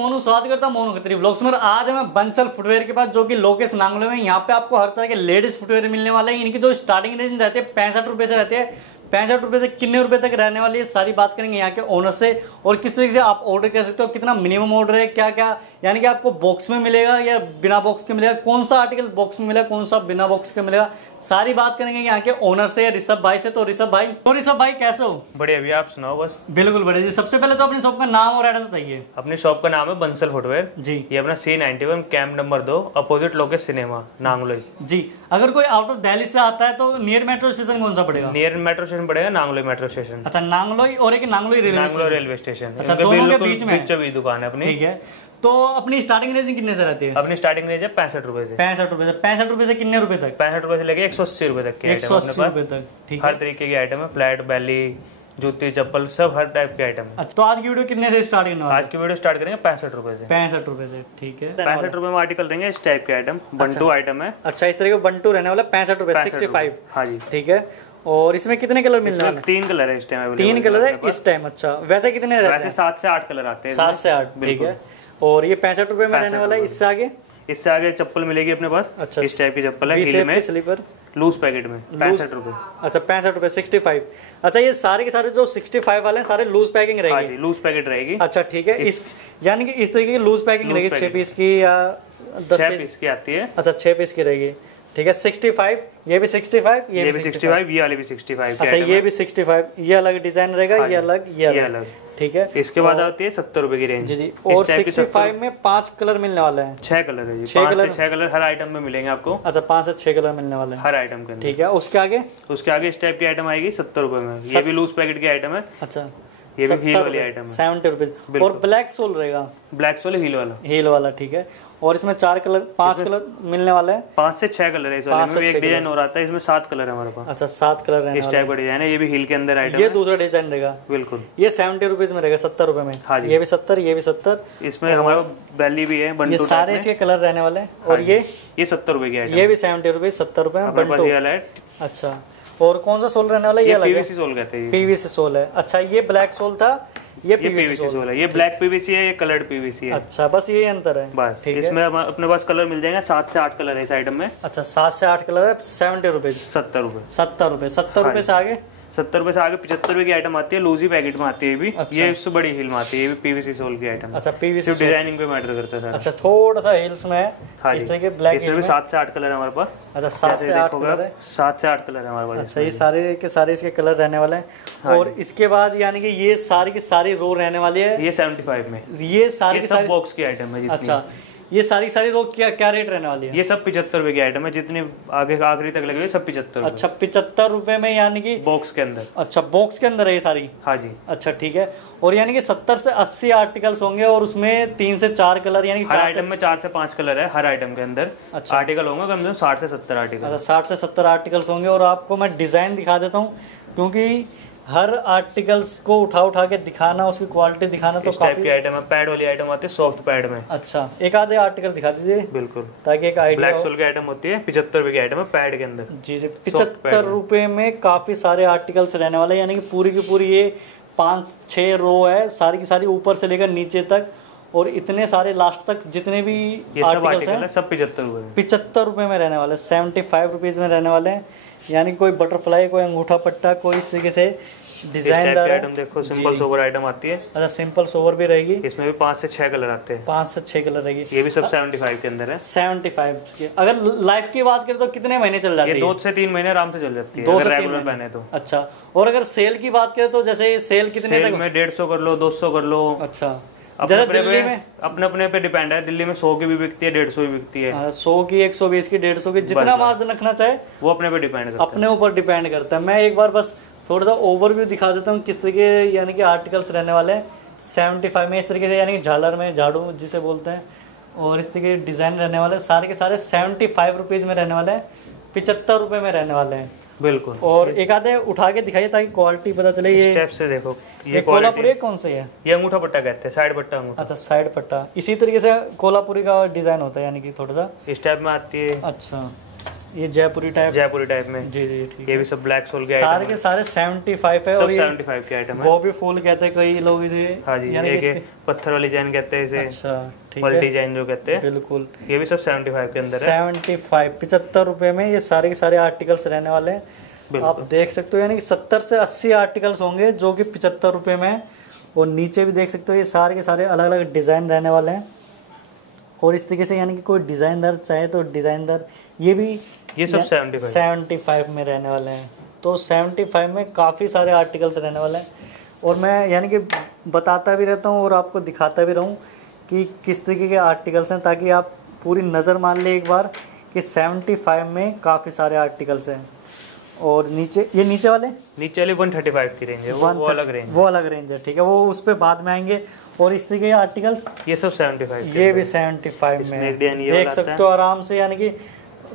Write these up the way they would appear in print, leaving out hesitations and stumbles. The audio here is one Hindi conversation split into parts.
मोनू स्वागत करता हूं मोनू खत्री व्लॉग्स में। आज मैं बंसल फुटवेयर के पास जो कि लोकेश नांगलो में, यहाँ पे आपको हर तरह के लेडीज फुटवेयर मिलने वाले हैं। इनकी जो स्टार्टिंग रेंज रहती है 65 रुपए से रहती है। 65 रुपए से कितने रुपए तक रहने वाली है सारी बात करेंगे यहाँ के ओनर से, और किस तरीके से आप ऑर्डर कर सकते हो, कितना मिनिमम ऑर्डर है, क्या क्या यानी कि आपको बॉक्स में मिलेगा या बिना बॉक्स के मिलेगा, कौन सा आर्टिकल बॉक्स में मिलेगा, कौन सा बिना बॉक्स के मिलेगा, सारी बात करेंगे यहाँ के ओनर से ऋषभ भाई से। तो ऋषभ भाई कैसे हो? बढ़िया भैया, आप सुनाओ बस। बिल्कुल बढ़िया जी। सबसे पहले तो अपनी शॉप का नाम और एड्रेस बताइए। अपनी शॉप का नाम है बंसल फुटवेयर जी। ये अपना C91 camp number 2 opposite Lokesh cinema Nangloi जी। अगर कोई आउट ऑफ दिल्ली से आता है तो नियर मेट्रो स्टेशन कौन सा पड़ेगा? नियर मेट्रो स्टेशन पड़ेगा नांगलोई मेट्रो स्टेशन। अच्छा, नांगलोई और एक नांगलोई रेलवे स्टेशन। अच्छा, दोनों के बीच में बीच दुकान है अपनी। ठीक है। तो अपनी स्टार्टिंग रेंज कितने से रहती है? अपनी स्टार्टिंग रेंज है 65 रुपए से। 65 रुपए से कितने रुपए तक? 65 रुपए से लेके 180 रुपए तक के 180 रुपए तक। ठीक है। हर तरीके की आइटम है, फ्लैट बैली, जूती चप्पल, सब हर टाइप के आइटम है। अच्छा, तो आज की वीडियो कितने से स्टार्ट करना है? आज की वीडियो स्टार्ट करेंगे 65 रुपए से। 65 रुपए से, ठीक है। 65 रुपए में आर्टिकल रहेंगे इस टाइप के आइटम, बंटू आइटम है। अच्छा, इस तरह के बंटू रहने वाला 65 रुपए, 65। हाँ जी, ठीक है। और इसमें कितने कलर मिलने वाले? 3 कलर है इस टाइम। 3 कलर है इस टाइम। अच्छा, वैसे कितने रहते हैं? वैसे 7 से 8 कलर आते हैं। 7 से 8, ठीक है। और ये 65 रुपए में रहने वाला है। इससे आगे चप्पल मिलेगी अपने पास। अच्छा, इस टाइप की चप्पल है, हील में, स्लीपर, लूज पैकेट में, 65 रुपए। अच्छा, 65 रुपए, 65। अच्छा, ये सारे के सारे जो 65 वाले हैं सारे लूज पैकिंग रहेगी? हाँ जी, लूज पैकेट रहेगी। अच्छा, ठीक है। इस यानी कि इस तरीके की लूज पैकिंग रहेगी। 6 पीस की या 10 पीस की आती है। अच्छा, 6 पीस की रहेगी, ठीक है। 65, ये भी 65, ये भी 65, ये वाले भी 65। अच्छा, ये भी 65, ये अलग डिजाइन रहेगा, ये अलग, ये अलग, ठीक है। इसके बाद आती है 70 रुपए की रेंज। जी जी। और 65 में 5 कलर मिलने वाले हैं। 6 कलर है जी। 6 कलर हर आइटम में मिलेंगे आपको। अच्छा, 5 से 6 कलर मिलने वाले हैं हर आइटम के अंदर, ठीक है। उसके आगे इस टाइप की आइटम आएगी 70 रुपए में। ये भी लूज पैकेट की आइटम है। अच्छा, ये भी हील वाली आइटम है, 70 रुपए। और ब्लैक सोल रहेगा? ब्लैक सोल हील वाला, ठीक है। और इसमें 5 कलर मिलने वाले हैं। 5 से 6 कलर है इस वाले में। एक डिजाइन और आता है, इसमें 7 कलर है हमारे पास। अच्छा, 7 कलर है। इस टाइप का डिजाइन है, ये भी हील के अंदर आइटम ये है। दूसरा डिजाइन रहेगा। बिल्कुल, ये 70 रुपीज में रहेगा, 70 रुपए में। हाँ जी। ये भी 70, ये भी 70। इसमें हमारा बैली भी है, बंटू। ये सारे इसके कलर रहने वाले हैं। और ये 70 रुपए की आइटम। ये भी 70 रुपीज, 70 रुपए में बंटू। अच्छा, और कौन सा सोल रहने वाला है? ये पीवीसी सोल कहते हैं। पीवीसी सोल है। अच्छा, ये ब्लैक सोल था, ये पीवीसी सोल है। ये ब्लैक पीवीसी है, ये कलर्ड पीवीसी है। अच्छा, बस ये अंतर है। बस, इसमें अपने पास कलर मिल जाएंगे 7 से 8 कलर है इस आइटम में। अच्छा, 7 से 8 कलर है। 70 रुपीज, 70 रुपए, 70 रुपए। 70 रुपए से आगे 70 रुपए से आगे 75 रुपए की आइटम आती है, लूजी पैकेट में आती है। भी अच्छा। ये इससे बड़ी हील में आती है, ये भी पीवीसी सोल की आइटम। अच्छा, पीवीसी डिजाइनिंग पे मैटर करता है। अच्छा, थोड़ा सा हील्स में हाँ इस तरह के ब्लैक। इसमें भी 7 से 8 कलर है हमारे पास। अच्छा, 7 से 8 कलर है। 7 से 8 कलर है हमारे पास। अच्छा, ये सारे के सारे इसके कलर रहने वाले हैं। और इसके बाद यानी कि ये सारी की सारी रो रहने वाली है। ये 75 में। ये सारी सब बॉक्स की आइटम है। अच्छा, ये सारी रो क्या रेट रहने वाली है? ये सब 75 रुपए की आइटम है, जितनी आगे आखिरी तक लगे सब 75। अच्छा, 75 रुपए में, यानी कि बॉक्स के अंदर। अच्छा, बॉक्स के अंदर है ये सारी? हाँ जी। अच्छा, ठीक है। और यानी कि 70 से 80 आर्टिकल्स होंगे, और उसमें 3 से 4 कलर, यानी हर आइटम में 4 से 5 कलर है हर आइटम के अंदर। अच्छा, आर्टिकल होंगे कम से कम 60 से 70 आर्टिकल। अच्छा, 60 से 70 आर्टिकल्स होंगे। और आपको मैं डिजाइन दिखा देता हूँ, क्योंकि हर आर्टिकल्स को उठा के दिखाना, उसकी क्वालिटी दिखाना, तो काफी आइटम है। पैड वाली आइटम आती है, सॉफ्ट पैड में। अच्छा, एक आधे आर्टिकल दिखा दीजिए। बिल्कुल, ताकि एक आइडिया। ब्लैक सोल की आइटम होती है, 75 रुपए की आइटम है पैड के अंदर। जी जी। 75 रुपए में काफी सारे आर्टिकल्स रहने वाले हैं, यानी कि पूरी की पूरी ये 5-6 रो है, सारी की सारी ऊपर से लेकर नीचे तक, और इतने सारे लास्ट तक जितने भी आर्टिकल्स हैं सब 75 रुपए में रहने वाले, 75 रुपीज में रहने वाले हैं। यानी कोई बटरफ्लाई, कोई अंगूठा पट्टा, कोई इस तरीके से डिजाइनदार आइटम देखो। सिंपल सोवर आइटम आती है। अच्छा, सिंपल सोवर भी रहेगी। इसमें भी 5 से 6 कलर आते हैं। 5 से 6 कलर रहेगी। ये भी सब 75 के अंदर है। 75 के। अगर लाइफ की बात करें तो कितने महीने चल जाती है? ये 2 से 3 महीने आराम से चल जाती है, 2 अगर से 3 रेगुलर महीने पहने तो। अच्छा, और अगर सेल की बात करें तो जैसे सेल कितने तक? में 150 कर लो, 200 कर लो। अच्छा, दिल्ली में अपने पे डिपेंड है। दिल्ली में 100 की भी बिकती है, 150 भी बिकती है। 100 की, 120 की, 150 की, जितना मार्जिन रखना चाहे वो अपने पे डिपेंड करता है। अपने ऊपर डिपेंड करता है। मैं एक बार बस थोड़ा सा ओवरव्यू दिखा देता हूँ किस तरीके यानी कि आर्टिकल्स रहने वाले हैं। 75 में इस तरीके से, यानी कि झालर में झाड़ू जिसे बोलते हैं, और इस तरीके डिजाइन रहने वाले सारे के सारे 75 रुपीज में रहने वाले हैं, 75 रुपए में रहने वाले हैं। बिल्कुल। और एक आधे उठा के दिखाइए ताकि क्वालिटी पता चले। ये स्टेप से देखो, ये कोल्हापुरी कौन से है? ये अंगूठा पट्टा कहते हैं, साइड पट्टा अंगूठा। अच्छा, साइड पट्टा। इसी तरीके से कोल्हापुरी का डिजाइन होता है, यानी कि थोड़ा सा स्टेप में आती है। अच्छा, ये जयपुरी टाइप में। जी जी ठीक ये भी सब ब्लैक सोल के सारे के सारे 75 है। और 75 के आइटम है। गोभी फूल कहते हैं कई लोग इसे। हाँ जी, एक पत्थर वाली डिजाइन कहते हैं इसे। अच्छा ठीक है, डिजाइन जो कहते हैं बिल्कुल। ये भी सब 75 के अंदर है। 75 75 रुपए में ये सारे के सारे आर्टिकल्स रहने वाले हैं। आप देख सकते हो यानी कि 70 से 80 आर्टिकल्स होंगे जो कि 75 रुपए में। और नीचे भी देख सकते हो ये सारे के सारे अलग अलग डिजाइन रहने वाले हैं। और इस तरीके से यानी कि कोई डिजाइनर चाहे तो डिजाइनर ये सब 75 में रहने वाले हैं। तो 75 में काफ़ी सारे आर्टिकल्स रहने वाले हैं। और मैं यानी कि बताता भी रहता हूँ और आपको दिखाता भी रहूँ कि किस तरीके के आर्टिकल्स हैं, ताकि आप पूरी नज़र मान ले एक बार कि 75 में काफ़ी सारे आर्टिकल्स हैं। और नीचे वाले 135 की रेंज है, वो अलग रेंज है। ठीक है, वो उस पर बाद में आएंगे। और इस तरीके के आर्टिकल्स ये सब 75 ये भी 75 में देख सकते हो आराम से। यानी कि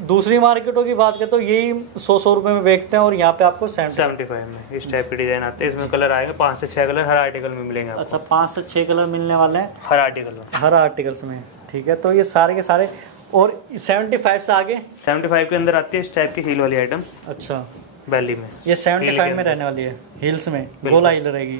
दूसरी मार्केटों की बात करें तो यही 100 रुपए में बेचते हैं और यहाँ पे आपको 75 में इस टाइप के डिजाइन आते हैं। इसमें कलर आएंगे 5 से 6 कलर हर आर्टिकल में मिलेंगे आपको। अच्छा 5 से 6 कलर मिलने वाले हैं हर आर्टिकल्स में। ठीक है, तो ये सारे के सारे। और 75 से आगे 75 के अंदर आती है इस टाइप की हील वाली आइटम। अच्छा बैली में ये 75 में रहने वाली है, हिल्स में गोला हील रहेगी।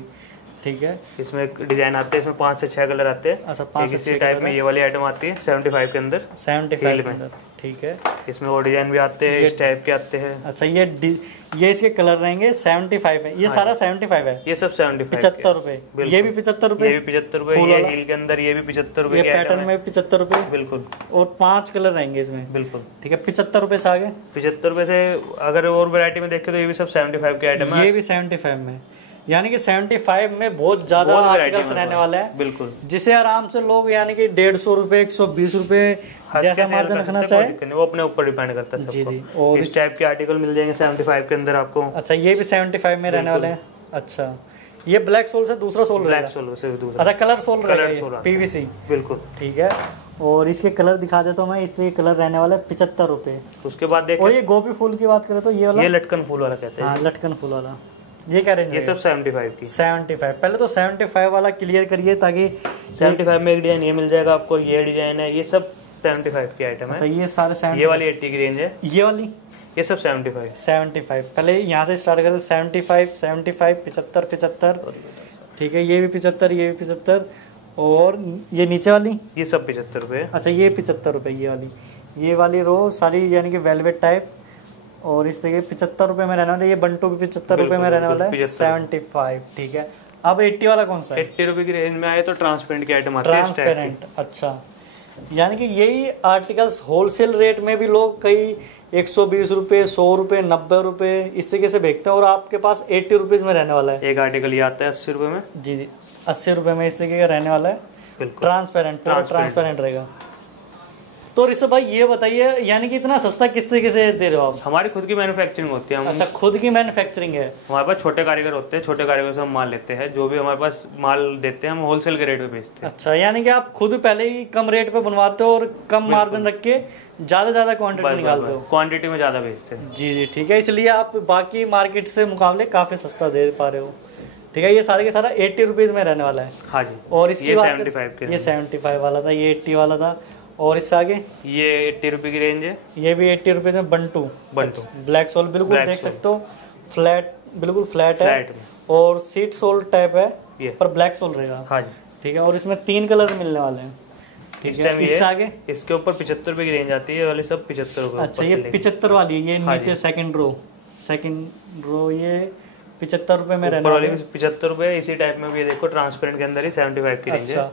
ठीक है, इसमें डिजाइन आते हैं, इसमें 5 से 6 कलर आते हैं। अच्छा 5 से 6 टाइप में ये वाली आइटम आती है 75 के अंदर। 75 के अंदर ठीक है। इसमें वो डिजाइन भी आते हैं, इस टाइप के आते हैं। अच्छा ये इसके कलर रहेंगे 75 है। ये सारा 75 है। ये सब 75 75 रुपए। ये भी 75 रुपए, ये भी 75 रुपए। ये हील के अंदर ये भी 75 रुपए। ये पैटर्न में 75 रुपए बिल्कुल। और 5 कलर रहेंगे इसमें बिल्कुल। ठीक है, 75 रुपए से आगे 75 रुपए से अगर और वैरायटी में देखें तो ये भी सब 75 के आइटम है। ये भी 75 में, यानी कि 75 में बहुत ज्यादा आर्टिकल्स रहने वाले हैं बिल्कुल, जिसे आराम से लोग यानी कि 150 रुपए 120 रुपए जैसा मार्जिन रखना चाहे वो अपने ऊपर डिपेंड करता है। जी जी। और इस टाइप के आर्टिकल मिल जाएंगे 75 के अंदर आपको। अच्छा ये भी 75 में रहने वाले हैं। अच्छा ये ब्लैक सोल से दूसरा सोल ब्लैक सोल से दूसरा। अच्छा कलर सोल रहेगा पीवीसी बिल्कुल। ठीक है, और इसके कलर दिखा देता हूँ मैं। इसके कलर रहने वाले 75 रुपए। उसके बाद देखो, और ये गोभी फूल की बात करें तो ये वाला, ये लटकन फूल वाला कहते हैं। लटकन फूल वाला ये क्या रेंज? ये सब 75 की। 75 पहले तो 75 वाला क्लियर करिए, ताकि 75 में एक डिजाइन ये मिल जाएगा आपको। ये डिजाइन है, ये सब 75 की आइटम है। अच्छा ये सारे 75। ये वाली 80 की रेंज है। ये वाली ये सब 75 पहले यहाँ से स्टार्ट करते 75 75 75। ठीक है, ये भी 75 ये भी 75। और ये नीचे वाली ये सब 75 रुपए। अच्छा ये 75 रुपए। ये वाली रो सारी यानी कि वेलवेट टाइप। और इस तरीके 75 रुपए में रहने वाला। ये बंटू भी 75 रुपए में रहने वाला है 75। ठीक है, अब 80 वाला कौन सा है? 80 रुपए की रेंज में आए तो ट्रांसपेरेंट की आइटम आती है। ट्रांसपेरेंट अच्छा, यानी कि यही आर्टिकल्स होलसेल रेट में भी लोग कई 120 रुपए 100 रुपए 90 रुपए इस तरीके से बेचते हैं। और आपके पास 80 रुपीज में रहने वाला है। एक आर्टिकल ये आता है 80 रुपए में। जी जी 80 रुपए में इस तरीके का रहने वाला है। ट्रांसपेरेंट रहेगा। तो ऋषभ भाई ये बताइए, यानी कि इतना सस्ता किस तरीके से दे रहे हो आप? हमारी खुद की मैन्युफैक्चरिंग होती है। अच्छा खुद की मैन्युफैक्चरिंग है। हमारे पास छोटे कारीगर होते हैं, छोटे कारीगर से हम माल लेते हैं। जो भी हमारे पास माल देते हैं हम होलसेल के रेट पे बेचते हैं। अच्छा, यानी कि आप खुद पहले ही कम रेट पे बनवाते हो और कम मार्जिन रख के ज्यादा क्वांटिटी निकालते हो। क्वांटिटी में ज्यादा बेचते हैं। जी जी ठीक है, इसलिए आप बाकी मार्केट से मुकाबले काफी सस्ता दे पा रहे हो। ठीक है, ये सारे के सारा 80 रुपीज में रहने वाला है। हाँ जी। और इसकी ये 75 के, ये 75 वाला था, ये 80 वाला था। और इससे आगे ये 80 रुपए की रेंज है। ये भी 80 रुपीज में बंटू ब्लैक सोल बिल्कुल देख सकते हो। फ्लैट बिल्कुल फ्लैट है और सीट सोल टाइप है पर ब्लैक सोल रहेगा। हाँ जी। ठीक है, और इसमें 3 कलर मिलने वाले हैं। ठीक है, इससे आगे इसके ऊपर 75 रुपए की रेंज आती है। वाली सब 75 रुपए। अच्छा ये 75 वाली है। ये नीचे सेकंड रो ये 75 रुपए में रहने वाली 75 रुपए। इसी टाइप में भी देखो ट्रांसपेरेंट के अंदर ही 75 की रेंज है।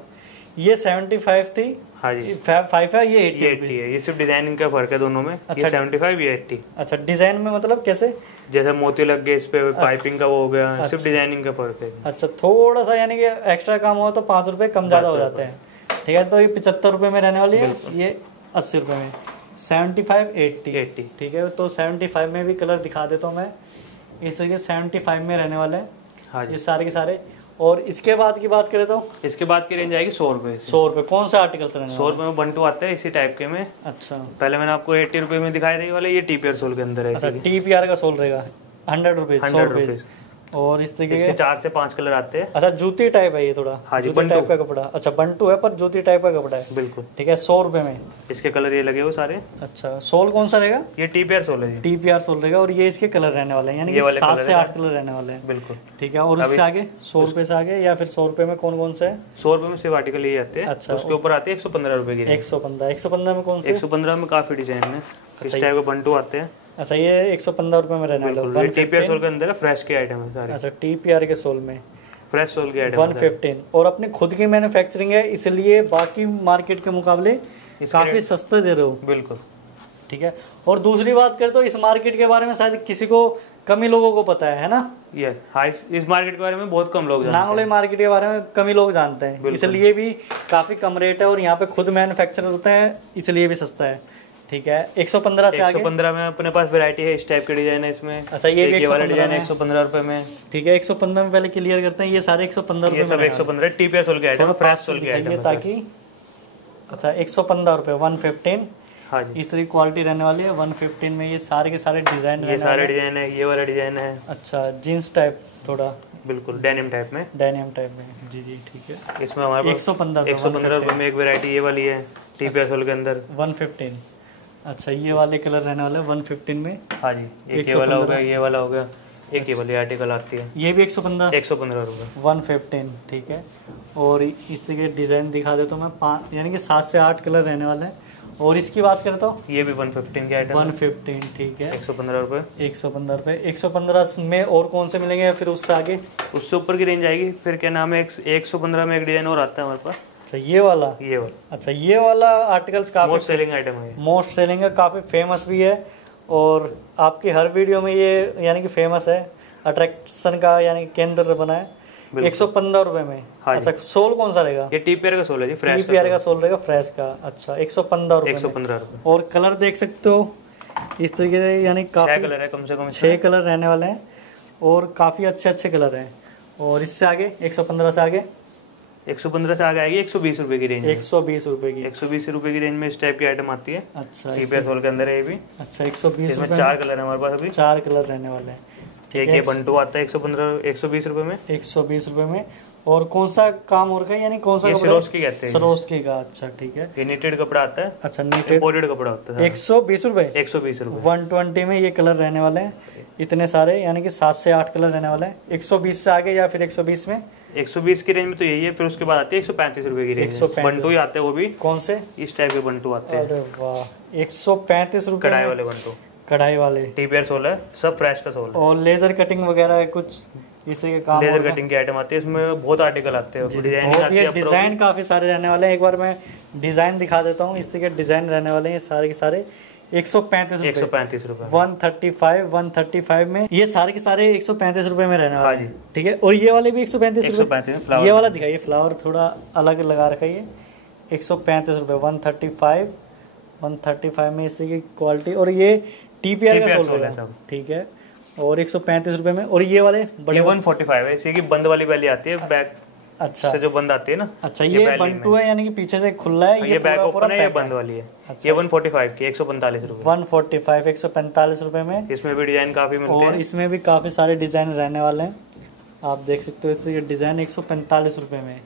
ये 75 थी। हाँ जी 5 है। ये 80 है। ये सिर्फ डिजाइनिंग का फर्क है दोनों में। अच्छा, ये 75 ये 80। अच्छा डिजाइन में मतलब कैसे? जैसे मोती लग गए इस पे, पाइपिंग का वो हो गया। अच्छा, सिर्फ डिजाइनिंग का फर्क है। अच्छा थोड़ा सा यानी कि एक्स्ट्रा काम हो तो 5 रुपए कम ज्यादा हो जाते हैं। ठीक है, तो ये 75 रुपए में रहने वाली है। ये 80 रुपए में 75 80। ठीक है, तो 75 में भी कलर दिखा देता हूँ मैं। इस तरीके 75 में रहने वाले हैं। हाँ ये सारे के सारे। और इसके बाद की बात करें तो इसके बाद की रेंज आएगी 100 रुपए। 100 रुपए कौन सा आर्टिकल से? 100 रुपए में बंटू आता है इसी टाइप के में। अच्छा पहले मैंने आपको 80 रुपए में दिखाई दी वाले। ये टीपीआर सोल के अंदर है। अच्छा टीपीआर का सोल रहेगा 100 रुपीज। और इस तरीके के 4 से 5 कलर आते हैं। अच्छा जूती टाइप है ये थोड़ा। हाँ जी, जूती टाइप का कपड़ा। अच्छा बंटू है पर जूती टाइप का कपड़ा है। बिल्कुल ठीक है। 100 रुपए में इसके कलर ये लगे हुए सारे। अच्छा सोल कौन सा रहेगा? ये TPR सोल है। TPR सोल रहेगा और ये इसके कलर रहने वाले हैं, यानी 7 से 8 कलर रहने वाले हैं। बिल्कुल ठीक है। और उससे आगे 100 रुपए से आगे या फिर 100 रुपए में कौन कौन से है? 100 रुपए में सिर्फ आर्टिकल ये आते हैं। अच्छा उसके ऊपर आते हैं 115 रुपए की। 115 में कौन से? 115 में काफी डिजाइन है। इस टाइप के बंटू आते हैं। अच्छा ये 115 रुपए में रहने वाला है। TPR सोल के अंदर है, फ्रेश के आइटम है सारे। अच्छा TPR के सोल में फ्रेश सोल के आइटम 115 और अपने खुद की मैन्युफैक्चरिंग है, इसलिए बाकी मार्केट के मुकाबले काफी सस्ते दे रहे हो। बिल्कुल। ठीक है। और दूसरी बात करें तो इस मार्केट के बारे में शायद किसी को कम ही लोगों को पता है ना? यस हाँ, इस मार्केट के बारे में बहुत कम लोग जानते हैं। नांगलोई मार्केट के बारे में कम ही लोग जानते हैं, इसलिए भी काफी कम रेट है और यहाँ पे खुद मैन्युफैक्चर होते हैं, इसलिए भी सस्ता है। ठीक है। 115 से आगे 115 में अपने पास वैरायटी है, इस टाइप के डिजाइन है इसमें। अच्छा ये भी वाला डिजाइन है 115 रुपए में। ठीक है। 115 में पहले क्लियर करते हैं, ये सारे 115 रुपए में। सब 115 TPR सोल के आइटम है, फ्रेश सोल के आइटम है ताकि। अच्छा 115 रुपए 115। हाँ जी। इस तरह की क्वालिटी रहने वाली है 115 में। ये सारे के सारे डिजाइन, ये सारे डिजाइन है, ये वाला डिजाइन है। अच्छा जीन्स टाइप थोड़ा। बिल्कुल डेनिम टाइप में। डेनिम टाइप में जी जी ठीक है। इसमें हमारे पास 115 रुपए में एक वैरायटी ये वाली है TPR सोल के अंदर 115। अच्छा ये वाले कलर रहने वाले 115 में। हाँ जी। एक ये वाला हो गया, ये वाला हो गया, एक ये वाली आर्टिकल आती है, ये भी 115 रुपए 115। ठीक है। और इस तरह के डिजाइन दिखा देता हूँ मैं, यानी कि 7 से 8 कलर रहने वाले हैं। और इसकी बात करें तो ये भी 115 के आइटम 115। ठीक है। 115 रुपए 115 रुपए 115 में और कौन से मिलेंगे फिर उससे आगे? उससे ऊपर की रेंज आएगी फिर। क्या नाम है, 115 में एक डिजाइन और आता है हमारे पास। अच्छा ये वाला। अच्छा ये वाला आर्टिकल्स काफी मोस्ट सेलिंग आइटम है, मोस्ट सेलिंग है, काफी फेमस भी है और आपकी हर वीडियो में ये यानी कि फेमस है, अट्रैक्शन का यानी केंद्र बना है। 115 रुपए में। हाँ अच्छा सोल कौन सा रहेगा? ये TPR का सोल है जी, फ्रेश TPR का सोल रहेगा, फ्रेश का। अच्छा 115 रुपए 115 रुपए। और कलर देख सकते हो इस तरीके से, यानी काफी 6 कलर है कम से कम, 6 कलर रहने वाले हैं और काफी अच्छे अच्छे कलर हैं। और इससे आगे 115 से आगे 115 से आगे आएगी 120 रुपए की रेंज। 120 रुपए की 120 रुपए की रेंज में इस टाइप की आइटम आती है। अच्छा TPR सोल के अंदर है ये भी। अच्छा 120 रुपए। 4 कलर है हमारे पास अभी। 4 कलर रहने वाले हैं। एक ये बंटू आता है 120 रुपए में। 120 रुपए में। और कौन सा काम हो रखा है, यानी कौन सा कपड़ा? सिरोस्की कहते हैं। सिरोस्की का। अच्छा ठीक है। ये नीटेड कपड़ा आता है। अच्छा नीटेड इम्पोर्टेड कपड़ा होता है। 120 रुपए 120 रुपए 120 में ये कलर रहने वाले हैं इतने सारे, यानी कि 7 से 8 कलर रहने वाले हैं। 120 से आगे या फिर 120 में? 120 की रेंज में तो यही है, फिर उसके बाद आती है 135 रुपए की रेंज। बंटू ही आते हैं वो भी। कौन से? इस टाइप के बंटू आते हैं। अरे वाह 135 रुपए कढ़ाई वाले बंटू। कढ़ाई वाले TPR सोल है, सब फ्रेश का सोल है। और लेजर कटिंग वगैरह कुछ इस तरह के काम? लेजर कटिंग के आइटम आते हैं, इसमें बहुत आर्टिकल आते हैं। डिजाइन काफी सारे रहने वाले हैं। एक बार मैं डिजाइन दिखा देता हूँ। इस तरह के डिजाइन रहने वाले हैं सारे के सारे। 135 रुपए 135 में ये सारे के सारे 135 रुपए में रहने वाले हैं। ठीक है। और ये वाले भी 135 रुपए। ये वाला दिखाइए, फ्लावर थोड़ा अलग लगा रखा है। 135 रुपए 135 में इस तरह की क्वालिटी। और ये TPR का सोल है। ठीक है। और 135 रुपए में। और ये वाले बड़े 145 है, इसी की बंद वाली बैली आती है, बैक अच्छा से जो बंद आती है ना। अच्छा ये बंटू है, यानी कि पीछे से खुला है। ये बैक ओपन है, ये बंद वाली है। अच्छा। ये 145 की 145 रुपए 145 रुपए में। इसमें भी डिजाइन काफी मिलते हैं और इसमें भी काफी सारे डिजाइन रहने वाले हैं। आप देख सकते हो इससे ये डिजाइन 145 रुपए में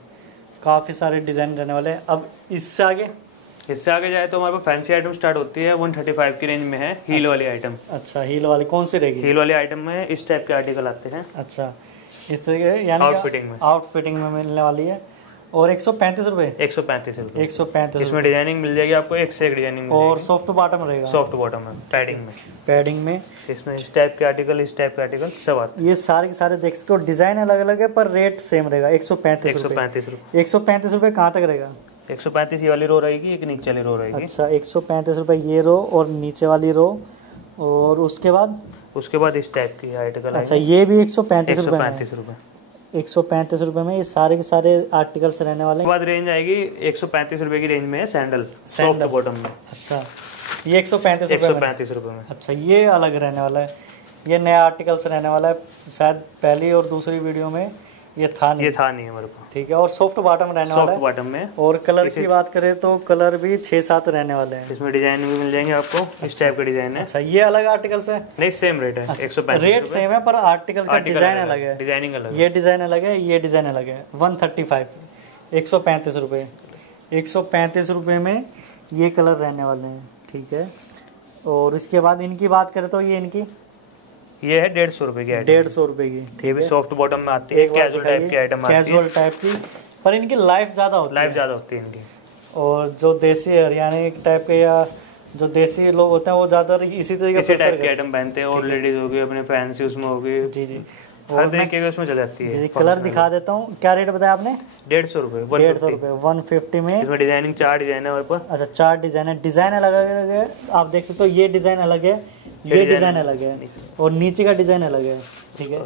काफी सारे डिजाइन रहने वाले हैं। अब इससे आगे जाए तो हमारे पास फैंसी आइटम स्टार्ट होती है 135 की रेंज में है। हील वाली आइटम। अच्छा हील वाली कौन सी रहेगी? हील वाली आइटम में इस टाइप के आर्टिकल आते हैं। अच्छा इस तरह के, यानी आउटफिटिंग में मिलने वाली है। और 135 रुपए 135 इसमें डिजाइनिंग मिल जाएगी आपको, एक से एक डिजाइनिंग। और सॉफ्ट बॉटम रहेगा? सॉफ्ट बॉटम में पैडिंग में इसमें इस टाइप के आर्टिकल सब आते हैं। ये सारे के सारे देख सकते हो, डिजाइन अलग अलग है पर रेट सेम रहेगा। 135 रुपए 135 रुपए कहाँ तक रहेगा? 135 ये वाली रो रहेगी, एक नीचे वाली रो रहेगी। अच्छा 135 रुपए ये रो और नीचे वाली रो। और उसके बाद इस टाइप की आर्टिकल। अच्छा ये भी 135 रुपए 135 रुपए में ये सारे के सारे आर्टिकल्स रहने वाले हैं। बाद रेंज आएगी 135 रुपए की रेंज में है सैंडल सॉफ्ट बॉटम में। अच्छा ये 135 रुपए में। अच्छा ये अलग रहने वाला है, ये नया आर्टिकल्स रहने वाला है। शायद पहली और दूसरी वीडियो में ये था नहीं, है हमारे पास। ठीक है। और सॉफ्ट बॉटम रहने वाला सॉफ्ट है। बॉटम में। और कलर की बात करें तो कलर भी 6-7 रहने वाले हैं। इसमें डिजाइन भी मिल जाएंगे आपको, इस टाइप का डिजाइन है। अच्छा, ये अलग आर्टिकल्स है? नहीं, सेम रेट है। 165 रेट सेम है पर आर्टिकल का डिजाइन अलग है, डिजाइनिंग अलग है। ये डिजाइन अलग है, ये डिजाइन अलग है। 135, 135 रुपये। 135 रुपये में ये कलर रहने वाले हैं, ठीक है। और इसके बाद इनकी बात करें तो ये इनकी ये है 150 रुपए की, 150 रुपए की। ये भी सॉफ्ट बॉटम में आती है, कैजुअल टाइप की आइटम आती है। कैजुअल टाइप की, पर इनकी लाइफ ज्यादा होती है। लाइफ ज्यादा होती है इनकी। और जो देसी हरियाणा टाइप के या जो देसी लोग होते हैं वो ज्यादा इसी तरीके टाइप के आइटम पहनते हैं। और लेडीज हो गई अपने फैंसी उसमें हो गई, जी जी, हर तरीके की उसमें चल जाती है। जी, कलर दिखा देता हूँ। क्या रेट बताया आपने? 150 रुपए। 150 रुपए। 150 में इसमें डिजाइनिंग 4 डिजाइन है हमारे पास। अच्छा, 4 डिजाइन है। डिजाइन अलग अलग है, आप देख सकते हो। ये डिजाइन अलग है, ये डिजाइन अलग है, और नीचे का डिजाइन अलग है, ठीक है।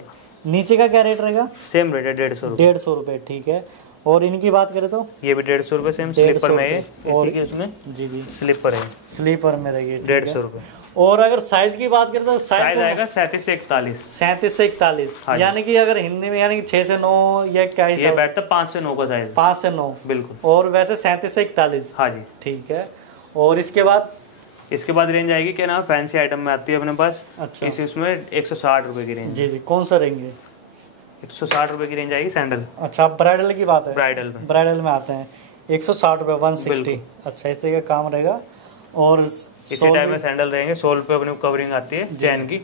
नीचे का क्या रेट रहेगा? सेम रेट है, 150 रुपए। 150 रुपए, ठीक है। और इनकी बात करें तो ये भी 150 रुपए सेम, स्लीपर में है। और उसमें जी जी स्लीपर है, स्लीपर में रहेगी, 150 रुपए। और अगर साइज की बात करें तो साइज आएगा 37 से 41। 37 से 41, यानी कि अगर हिंदी में यानी कि 6 से 9 या क्या ये बैठता 5 से 9 का साइज। 5 से 9 बिल्कुल। और वैसे 37 से 41। हाँ जी, ठीक है। और इसके बाद रेंज आएगी क्या नाम, फैंसी आइटम में आती है अपने पास। अच्छा, इसी उसमें 160 रुपए की रेंज। जी जी, कौन सा रहेंगे? 160 रुपए की रेंज आएगी सैंडल। अच्छा, ब्राइडल की बात है? ब्राइडल में आते हैं 160 रुपए, 160। अच्छा, इस तरह का काम रहेगा। और इसी टाइप में सैंडल रहेंगे। सोल पे अपनी कवरिंग आती है चैन की।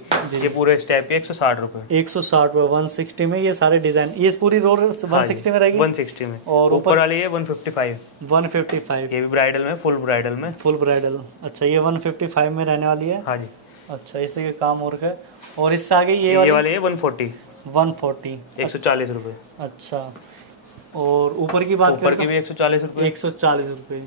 ये पूरे स्टेप की 160 रुपए। 160 रुपए, 160 में ये सारे डिजाइन। ये पूरी रोड 160 में रहेगी। 160 में। और ऊपर वाली है 155। 155, ये भी ब्राइडल में, फुल ब्राइडल। अच्छा, ये 155 में रहने वाली है। हाँ जी। अच्छा, इसी का काम और है। और इससे आगे ये वाली है 140। 140 रुपए। अच्छा, और ऊपर की बात ऊपर की भी 140 रुपए। 140 रुपए।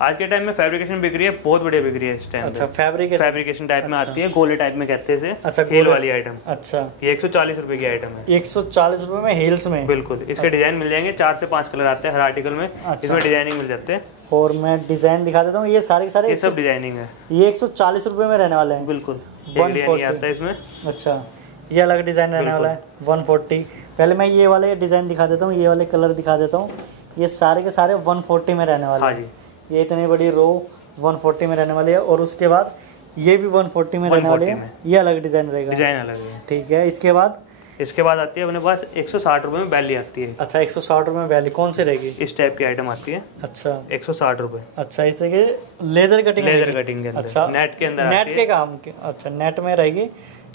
आज के टाइम में फैब्रिकेशन बिक रही है, बहुत बढ़िया बिक रही है इस टाइम। अच्छा, फैब्रिकेशन टाइप में आती है, गोले टाइप में कहते हैं। अच्छा, हील वाली आइटम। अच्छा, ये 140 रुपए की आइटम है। 140 रुपए में हील्स में। बिल्कुल। इसके डिजाइन मिल जाएंगे, 4 से 5 कलर आते हैं हर आर्टिकल में। इसमें डिजाइनिंग मिल जाते हैं। और मैं डिजाइन दिखा देता हूँ। ये सारे के सारे ये सब डिजाइनिंग है। ये 140 रुपए में रहने वाले हैं। बिल्कुल। 140 आता है इसमें। अच्छा, ये अलग डिजाइन रहने वाला है 140। पहले मैं ये वाले डिजाइन दिखा देता हूँ, ये वाले कलर दिखा देता हूँ। ये सारे के सारे 140 में रहने वाले हैं। ये इतनी बड़ी रो 140 में रहने वाली है। और उसके बाद ये भी 140 में रहने वाली है। ये अलग डिजाइन रहेगा, डिजाइन अलग है, ठीक है। इसके बाद आती है अपने पास 160 रुपए में बैली आती है। अच्छा, 160 रुपए में बैली कौन सी रहेगी? इस टाइप की आइटम आती है। अच्छा, 160 रुपए। अच्छा, इस तरह के लेजर कटिंग के अंदर। अच्छा, नेट के अंदर, नेट के काम के। अच्छा, नेट में रहेगी।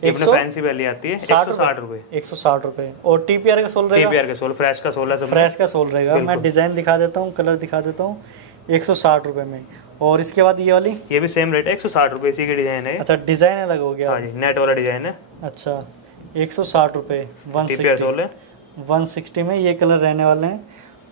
100 फैंसी बैली आती है 160 रुपए। 160 रुपए। और टीपीआर का सोल रहेगा। टीपीआर का सोल, फ्रेश का सोल है, फ्रेश का सोल रहेगा। मैं डिजाइन दिखा देता हूँ, कलर दिखा देता हूँ। 160 रुपए में। और इसके बाद ये वाली, ये भी सेम रेट है, 160 रुपए। इसी की डिजाइन है। अच्छा, डिजाइन अलग हो गया। हाँ जी, नेट वाला डिजाइन है। अच्छा, 160 रुपए, 160 में ये कलर रहने वाले हैं।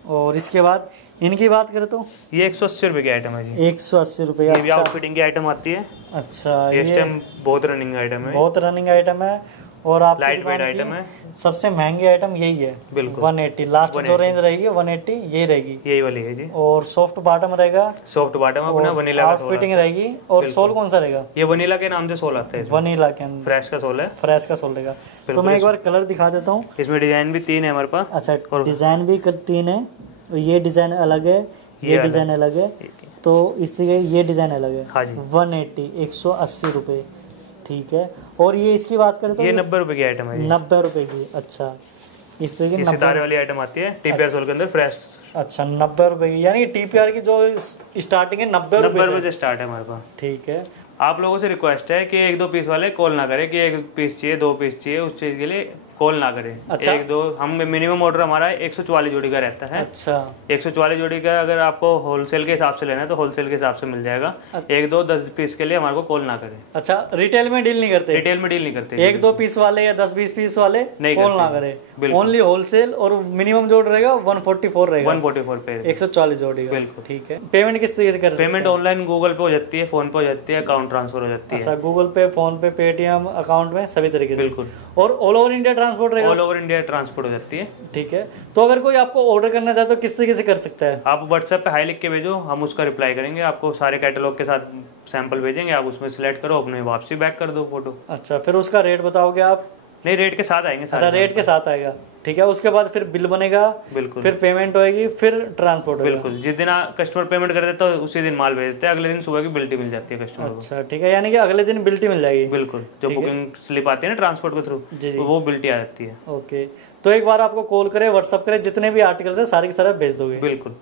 और इसके बाद इनकी बात करें तो ये 180 रुपए की आइटम है जी। 180 रुपए। ये भी आउटफिटिंग की आइटम आती है। अच्छा, ये बहुत रनिंग आइटम है। बहुत रनिंग आइटम है। और आप लाइट वेट आइटम है। सबसे महंगी आइटम यही है। बिल्कुल। 180 लास्ट जो रेंज रहेगी 180 यही रहेगी। यही वाली है जी। और सॉफ्ट बॉटम रहेगा। सॉफ्ट बॉटम अपना वनीला का सोल फिटिंग रहेगी। और सोल कौन सा रहेगा? ये वनीला के नाम से सोल आता है। वनीला के अंदर फ्रेश का सोल है। फ्रेश का सोल रहेगा। तो मैं एक बार कलर दिखा देता हूँ। इसमें डिजाइन भी 3 है हमारे पास। अच्छा, डिजाइन भी 3 है। ये डिजाइन अलग है, ये डिजाइन अलग है। तो इस तरह ये डिजाइन अलग है। हाँ जी। 180, 180 रुपए, ठीक है। और ये इसकी बात करें तो ये 90 रुपए की आइटम है। 90 रुपए की। अच्छा, इस तरह की सितारे वाली आइटम आती है टीपीआर सोल के अंदर, फ्रेश। अच्छा, 90 रुपए की, यानी टीपीआर की जो स्टार्टिंग है 90 रुपए से स्टार्ट है हमारे पास। ठीक है। आप लोगों से रिक्वेस्ट है कि 1-2 पीस वाले कॉल ना करें कि 1 पीस चाहिए, 2 पीस चाहिए, उस चीज के लिए कॉल ना करें। अच्छा। 1-2 हम मिनिमम ऑर्डर हमारा 144 जोड़ी का रहता है। अच्छा, 144 जोड़ी का अगर आपको होलसेल के हिसाब से लेना है तो होलसेल के हिसाब से मिल जाएगा। 1-2 10 पीस के लिए हमारे को कॉल ना करें। अच्छा, रिटेल में डील नहीं करते? रिटेल में डील नहीं करते। 1-2 पीस वाले या 10-20 पीस वाले कॉल ना करें। Only wholesale. और मिनिमम जोड़ रहेगा 144 रहेगा। 144 पे 140 जोड़ी का। बिल्कुल, ठीक है। पेमेंट किस तरीके से कर सकते हैं? पेमेंट ऑनलाइन गूगल पे हो जाती है, फोन पे हो जाती है, अकाउंट ट्रांसफर हो जाती है। अच्छा, गूगल पे, फोन पे, पेटीएम, अकाउंट में सभी तरीके से। बिल्कुल। और ऑल ओवर इंडिया ट्रांसपोर्ट रहेगा? ऑल ओवर इंडिया ट्रांसपोर्ट हो जाती है। ठीक है। तो अगर कोई आपको ऑर्डर करना चाहे तो किस तरीके से कर सकता है? आप व्हाट्सएप पे हाई लिख के भेजो, हम उसका रिप्लाई करेंगे। आपको सारे कैटलॉग के साथ सैंपल भेजेंगे, आप उसमें सिलेक्ट करो, अपने वापसी बैक कर दो फोटो। अच्छा, फिर उसका रेट बताओगे आप? नहीं, रेट के साथ आएंगे अच्छा, रेट के साथ आएगा, ठीक है। उसके बाद फिर बिल बनेगा, बिल्कुल, फिर पेमेंट होएगी, फिर ट्रांसपोर्ट होगा। बिल्कुल, जिस दिन कस्टमर पेमेंट कर देता है उसी दिन माल भेज देते हैं, अगले दिन सुबह की बिल्टी मिल जाती है कस्टमर को। अच्छा, ठीक है, यानी कि अगले दिन बिल्टी मिल जाएगी। बिल्कुल, जो बुकिंग स्लिप आती है ना ट्रांसपोर्ट के थ्रू, जी, वो बिल्टी आ जाती है। ओके, तो एक बार आपको कॉल करे, व्हाट्सअप करे, जितने भी आर्टिकल्स है सारे के सारे भेज दोगे। बिल्कुल।